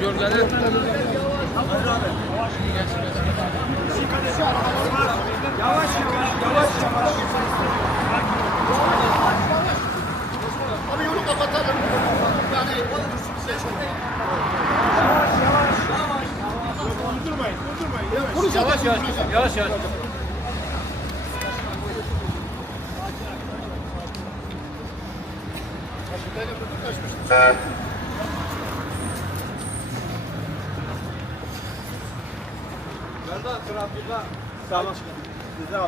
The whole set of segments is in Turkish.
Gölgeler. Abi yolu kapatalım. Yani dursun bize çok. Durdurmayın. Yavaş. Yavaş yavaş. Yavaş yavaş.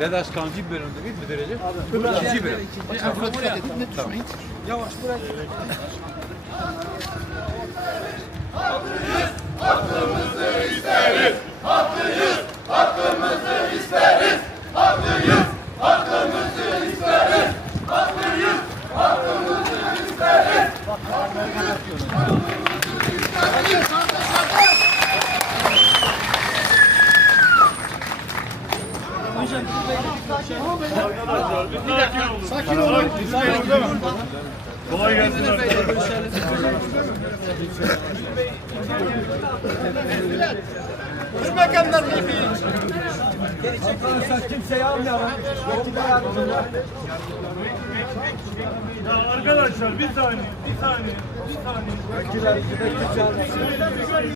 Dedaş kancı bölümde bir derece? İkinci bölüm. Buna dikkat edin. Ne düşmeyin. Sakin olun. Sakin olun. Kolay gelsin arkadaşlar. Başbakanlar gibi. Ya arkadaşlar bir saniye, bir saniye, bir saniye.